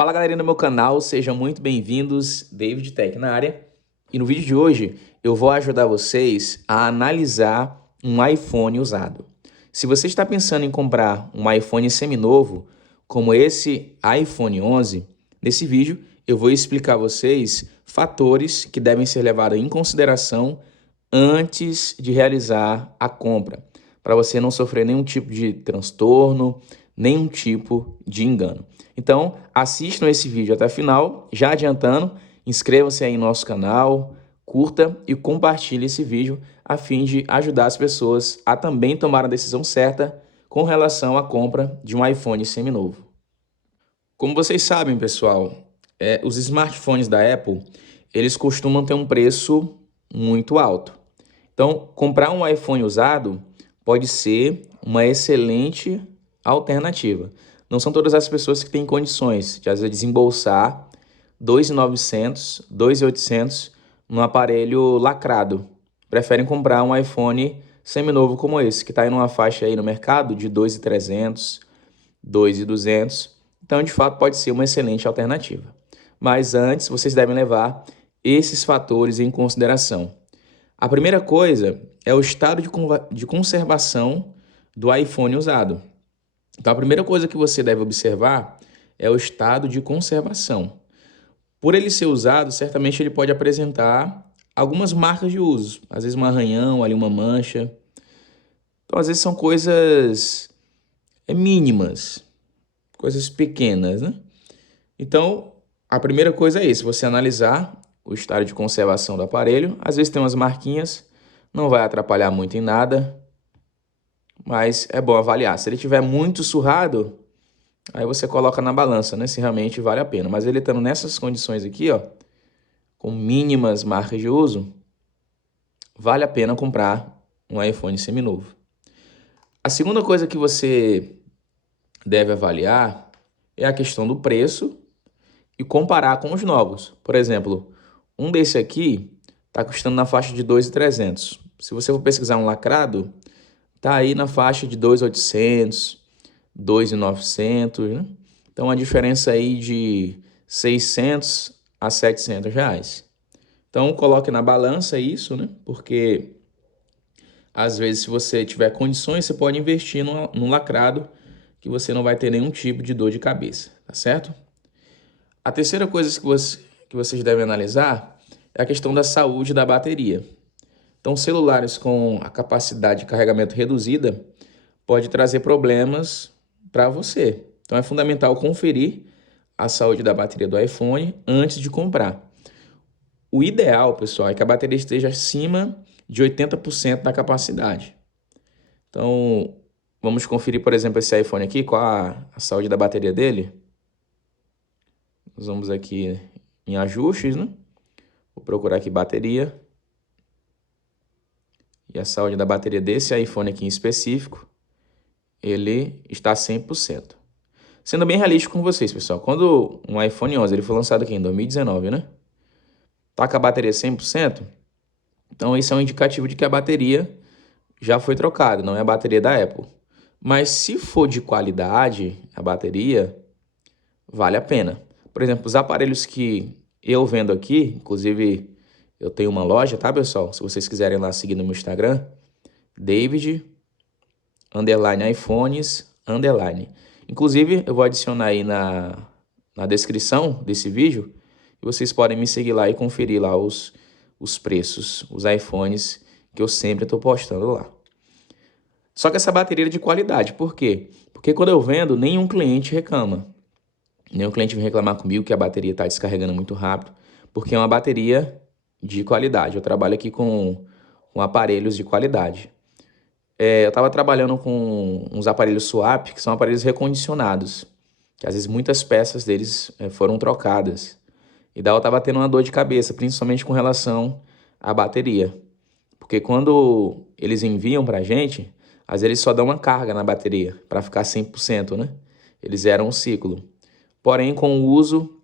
Fala galerinha do meu canal, sejam muito bem-vindos, David Tech na área. E no vídeo de hoje eu vou ajudar vocês a analisar um iPhone usado. Se você está pensando em comprar um iPhone seminovo, como esse iPhone 11, nesse vídeo eu vou explicar a vocês fatores que devem ser levados em consideração antes de realizar a compra, para você não sofrer nenhum tipo de transtorno, nenhum tipo de engano. Então, assistam esse vídeo até o final, já adiantando, inscreva-se aí no nosso canal, curta e compartilhe esse vídeo a fim de ajudar as pessoas a também tomar a decisão certa com relação à compra de um iPhone seminovo. Como vocês sabem, pessoal, os smartphones da Apple, eles costumam ter um preço muito alto. Então, comprar um iPhone usado pode ser uma excelente alternativa. Não são todas as pessoas que têm condições de, às vezes, desembolsar 2.900, 2.800 num aparelho lacrado. Preferem comprar um iPhone seminovo como esse, que está em uma faixa aí no mercado de 2.300, 2.200. Então, de fato, pode ser uma excelente alternativa. Mas antes, vocês devem levar esses fatores em consideração. A primeira coisa é o estado de conservação do iPhone usado. Então, a primeira coisa que você deve observar é o estado de conservação. Por ele ser usado, certamente ele pode apresentar algumas marcas de uso. Às vezes um arranhão, ali uma mancha. Então, às vezes são coisas mínimas, coisas pequenas, né? Então, a primeira coisa é isso, você analisar o estado de conservação do aparelho. Às vezes tem umas marquinhas, não vai atrapalhar muito em nada, mas é bom avaliar. Se ele estiver muito surrado, aí você coloca na balança, né? Se realmente vale a pena. Mas ele estando nessas condições aqui, ó, com mínimas marcas de uso, vale a pena comprar um iPhone seminovo. A segunda coisa que você deve avaliar é a questão do preço e comparar com os novos. Por exemplo, um desse aqui está custando na faixa de 2.300. Se você for pesquisar um lacrado, tá aí na faixa de 2.800, 2.900, né? Então a diferença aí de 600 a 700 reais. Então coloque na balança isso, né? Porque às vezes, se você tiver condições, você pode investir num lacrado que você não vai ter nenhum tipo de dor de cabeça, tá certo? A terceira coisa que vocês devem analisar é a questão da saúde da bateria. Então, celulares com a capacidade de carregamento reduzida pode trazer problemas para você. Então, é fundamental conferir a saúde da bateria do iPhone antes de comprar. O ideal, pessoal, é que a bateria esteja acima de 80% da capacidade. Então, vamos conferir, por exemplo, esse iPhone aqui, qual a saúde da bateria dele. Nós vamos aqui em ajustes, né? Vou procurar aqui bateria. E a saúde da bateria desse iPhone aqui em específico, ele está 100%. Sendo bem realístico com vocês, pessoal, quando um iPhone 11 ele foi lançado aqui em 2019, né? Tá com a bateria 100%, então isso é um indicativo de que a bateria já foi trocada, não é a bateria da Apple. Mas se for de qualidade a bateria, vale a pena. Por exemplo, os aparelhos que eu vendo aqui, inclusive eu tenho uma loja, tá, pessoal? Se vocês quiserem lá seguir no meu Instagram, David _iPhones _. Inclusive, eu vou adicionar aí na descrição desse vídeo e vocês podem me seguir lá e conferir lá os preços, os iPhones que eu sempre estou postando lá. Só que essa bateria é de qualidade, por quê? Porque quando eu vendo, nenhum cliente reclama. Nenhum cliente vem reclamar comigo que a bateria está descarregando muito rápido, porque é uma bateria de qualidade. Eu trabalho aqui com aparelhos de qualidade. Eu estava trabalhando com uns aparelhos swap, que são aparelhos recondicionados, que às vezes muitas peças deles foram trocadas. E daí eu estava tendo uma dor de cabeça, principalmente com relação à bateria. Porque quando eles enviam para a gente, às vezes eles só dão uma carga na bateria, para ficar 100%, né? Eles zeram um ciclo. Porém, com o uso,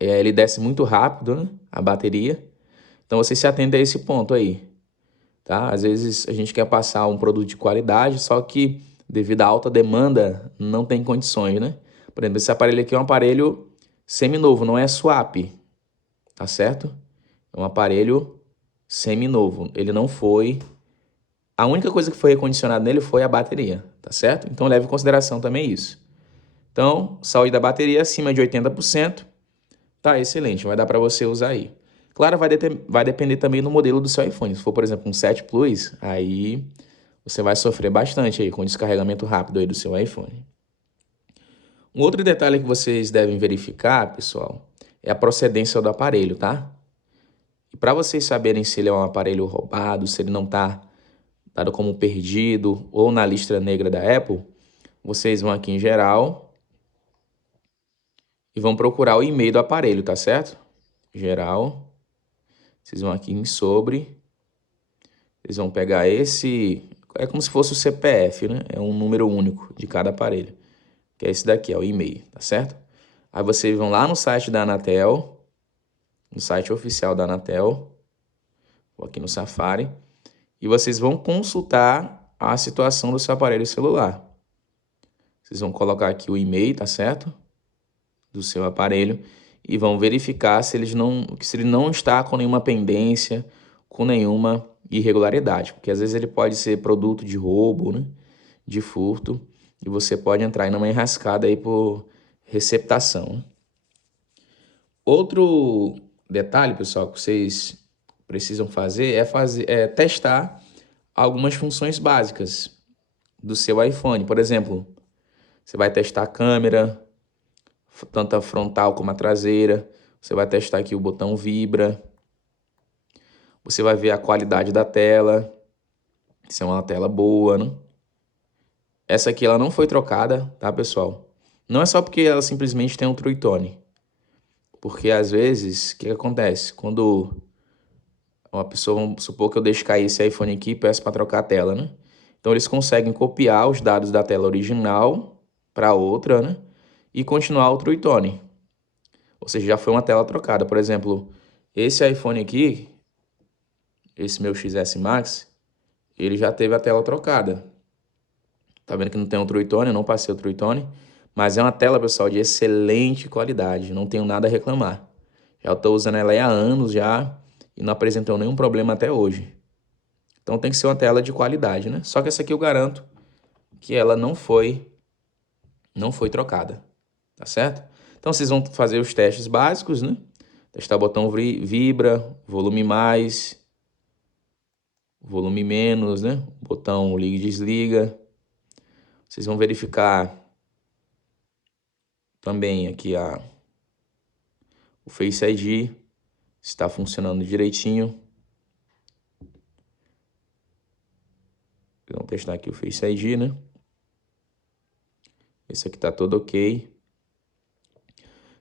ele desce muito rápido, né? A bateria. Então você se atende a esse ponto aí. Tá? Às vezes a gente quer passar um produto de qualidade, só que devido à alta demanda não tem condições, né? Por exemplo, esse aparelho aqui é um aparelho Seminovo não é swap, tá certo? É um aparelho seminovo. Ele não foi... A única coisa que foi recondicionada nele foi a bateria, tá certo? Então leve em consideração também isso. Então, saúde da bateria acima de 80%, tá excelente, vai dar para você usar aí. Claro, vai depender também do modelo do seu iPhone. Se for, por exemplo, um 7 Plus, aí você vai sofrer bastante aí com o descarregamento rápido aí do seu iPhone. Um outro detalhe que vocês devem verificar, pessoal, é a procedência do aparelho, tá? E para vocês saberem se ele é um aparelho roubado, se ele não está dado como perdido ou na lista negra da Apple, vocês vão aqui em geral e vão procurar o e-mail do aparelho, tá certo? Geral, vocês vão aqui em sobre, vocês vão pegar esse, é como se fosse o CPF, né? É um número único de cada aparelho, que é esse daqui, é o e-mail, tá certo? Aí vocês vão lá no site da Anatel, no site oficial da Anatel, vou aqui no Safari, e vocês vão consultar a situação do seu aparelho celular. Vocês vão colocar aqui o e-mail, tá certo? Do seu aparelho e vão verificar se ele não está com nenhuma pendência, com nenhuma irregularidade, porque às vezes ele pode ser produto de roubo, né? De furto, e você pode entrar em uma enrascada aí por receptação. Outro detalhe, pessoal, que vocês precisam é testar algumas funções básicas do seu iPhone. Por exemplo, você vai testar a câmera, tanto a frontal como a traseira. Você vai testar aqui o botão vibra. Você vai ver a qualidade da tela, se é uma tela boa, né? Essa aqui ela não foi trocada, tá, pessoal? Não é só porque ela simplesmente tem um True Tone. Porque às vezes, o que acontece? Quando uma pessoa, vamos supor que eu deixe cair esse iPhone aqui e peço para trocar a tela, né? Então eles conseguem copiar os dados da tela original para outra, né? E continuar o True Tone. Ou seja, já foi uma tela trocada. Por exemplo, esse iPhone aqui, esse meu XS Max, ele já teve a tela trocada. Tá vendo que não tem um True Tone, eu não passei o True Tone, mas é uma tela, pessoal, de excelente qualidade, não tenho nada a reclamar. Já estou usando ela há anos já e não apresentou nenhum problema até hoje. Então tem que ser uma tela de qualidade, né? Só que essa aqui eu garanto que ela não foi trocada, tá certo? Então vocês vão fazer os testes básicos, né? Testar o botão vibra, volume mais, volume menos, né? Botão liga e desliga. Vocês vão verificar também aqui o Face ID está funcionando direitinho. Vamos testar aqui o Face ID, né? Esse aqui tá todo ok.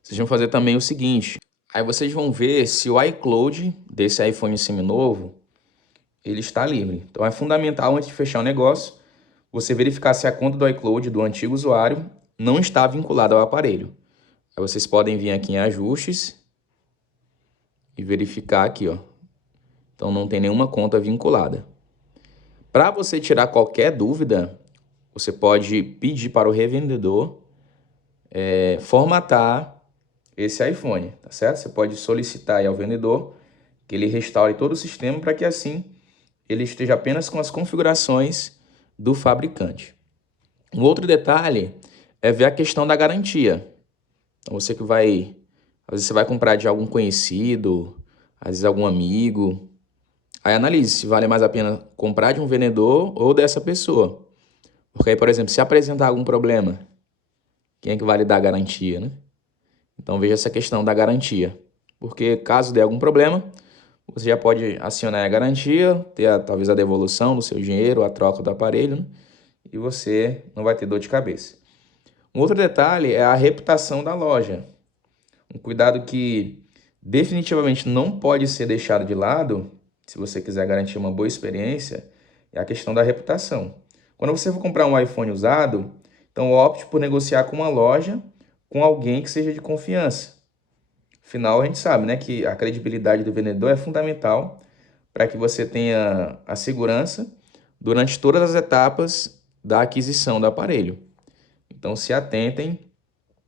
Vocês vão fazer também o seguinte. Aí vocês vão ver se o iCloud desse iPhone seminovo, ele está livre. Então é fundamental, antes de fechar o negócio, você verificar se a conta do iCloud do antigo usuário não está vinculada ao aparelho. Aí vocês podem vir aqui em ajustes e verificar aqui, ó. Então não tem nenhuma conta vinculada. Para você tirar qualquer dúvida, você pode pedir para o revendedor formatar esse iPhone, tá certo? Você pode solicitar aí ao vendedor que ele restaure todo o sistema para que assim ele esteja apenas com as configurações do fabricante. Um outro detalhe é ver a questão da garantia. Então você que vai, às vezes você vai comprar de algum conhecido, às vezes algum amigo. Aí analise se vale mais a pena comprar de um vendedor ou dessa pessoa. Porque aí, por exemplo, se apresentar algum problema, quem é que vai dar a garantia, né? Então veja essa questão da garantia. Porque caso dê algum problema, você já pode acionar a garantia, ter talvez a devolução do seu dinheiro, a troca do aparelho, né? E você não vai ter dor de cabeça. Um outro detalhe é a reputação da loja. Um cuidado que definitivamente não pode ser deixado de lado, se você quiser garantir uma boa experiência, é a questão da reputação. Quando você for comprar um iPhone usado, então opte por negociar com uma loja, com alguém que seja de confiança. Afinal, a gente sabe, né, que a credibilidade do vendedor é fundamental para que você tenha a segurança durante todas as etapas da aquisição do aparelho. Então, se atentem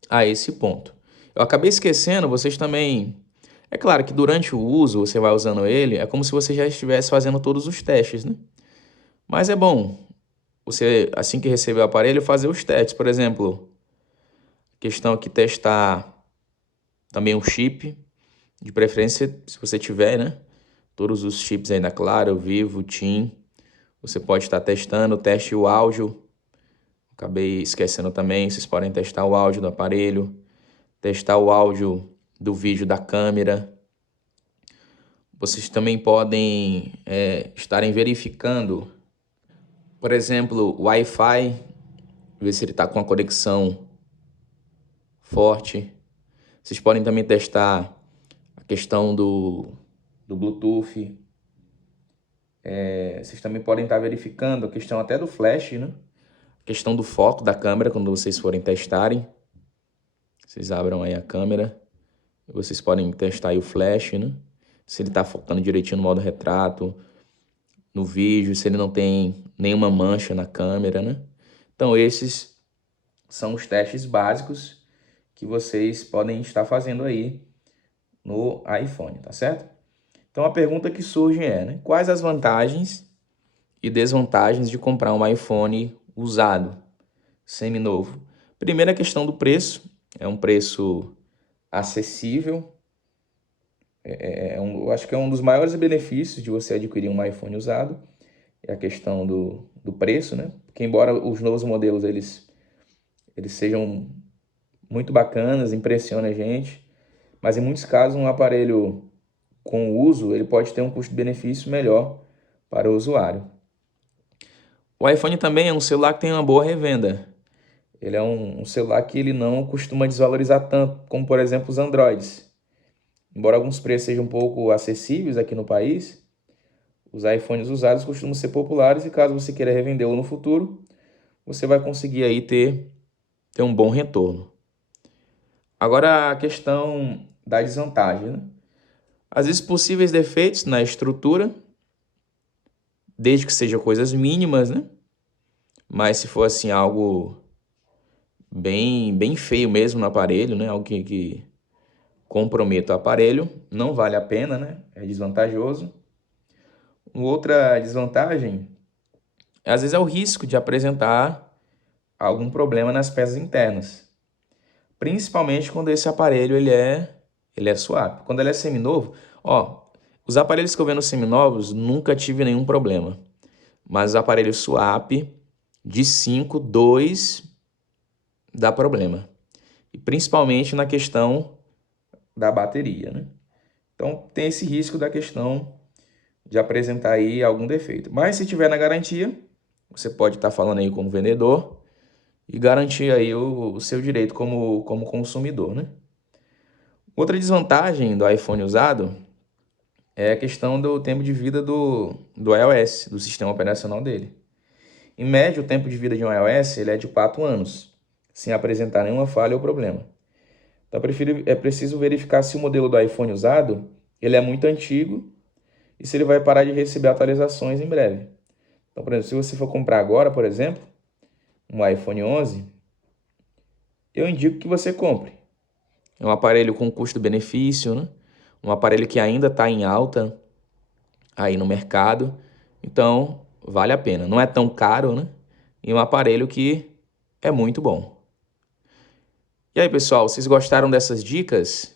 a esse ponto. Eu acabei esquecendo, vocês também... É claro que durante o uso, você vai usando ele, é como se você já estivesse fazendo todos os testes, né? Mas é bom você, assim que receber o aparelho, fazer os testes. Por exemplo, questão aqui testar também um chip, de preferência, se você tiver, né? Todos os chips aí da Claro, Vivo, TIM. Você pode estar testando, teste o áudio. Acabei esquecendo também, vocês podem testar o áudio do aparelho, testar o áudio do vídeo da câmera. Vocês também podem estarem verificando, por exemplo, o Wi-Fi, ver se ele está com a conexão forte. Vocês podem também testar a questão do Bluetooth. Vocês também podem estar verificando a questão até do flash, né? A questão do foco da câmera, quando vocês forem testarem. Vocês abram aí a câmera. Vocês podem testar aí o flash, né? Se ele está focando direitinho no modo retrato, no vídeo, se ele não tem nenhuma mancha na câmera, né? Então esses são os testes básicos que vocês podem estar fazendo aí no iPhone, tá certo? Então a pergunta que surge é, né? Quais as vantagens e desvantagens de comprar um iPhone usado, seminovo? Primeira questão do preço, é um preço acessível. Eu acho que é um dos maiores benefícios de você adquirir um iPhone usado, é a questão do preço, né? Porque embora os novos modelos eles sejam muito bacanas, impressionam a gente, mas em muitos casos um aparelho com uso ele pode ter um custo-benefício melhor para o usuário. O iPhone também é um celular que tem uma boa revenda. Ele é um celular que ele não costuma desvalorizar tanto, como por exemplo os Androids. Embora alguns preços sejam um pouco acessíveis aqui no país, os iPhones usados costumam ser populares e caso você queira revendê-lo no futuro, você vai conseguir aí ter um bom retorno. Agora a questão da desvantagem, né? Às vezes possíveis defeitos na estrutura, desde que sejam coisas mínimas, né? Mas se for assim algo bem feio mesmo no aparelho, né? Algo que comprometa o aparelho, não vale a pena, né? É desvantajoso. Outra desvantagem, às vezes é o risco de apresentar algum problema nas peças internas. Principalmente quando esse aparelho ele é suave. Quando ele é seminovo, os aparelhos que eu vendo seminovos nunca tive nenhum problema. Mas os aparelhos swap de 5, 2 dá problema. E principalmente na questão da bateria, né? Então tem esse risco da questão de apresentar aí algum defeito. Mas se tiver na garantia, você pode estar falando aí como vendedor e garantir aí o seu direito como consumidor, né? Outra desvantagem do iPhone usado é a questão do tempo de vida do iOS, do sistema operacional dele. Em média, o tempo de vida de um iOS ele é de 4 anos, sem apresentar nenhuma falha ou problema. Então é preciso verificar se o modelo do iPhone usado ele é muito antigo e se ele vai parar de receber atualizações em breve. Então, por exemplo, se você for comprar agora, por exemplo, um iPhone 11, eu indico que você compre. É um aparelho com custo-benefício, né? Um aparelho que ainda está em alta aí no mercado. Então, vale a pena. Não é tão caro, né? E um aparelho que é muito bom. E aí, pessoal, vocês gostaram dessas dicas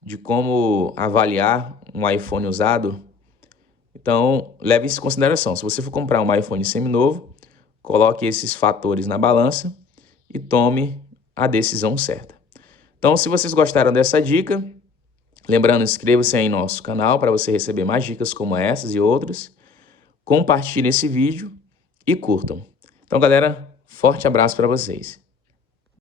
de como avaliar um iPhone usado? Então, leve isso em consideração. Se você for comprar um iPhone seminovo, coloque esses fatores na balança e tome a decisão certa. Então, se vocês gostaram dessa dica, lembrando, inscreva-se aí no nosso canal para você receber mais dicas como essas e outras. Compartilhe esse vídeo e curtam. Então, galera, forte abraço para vocês.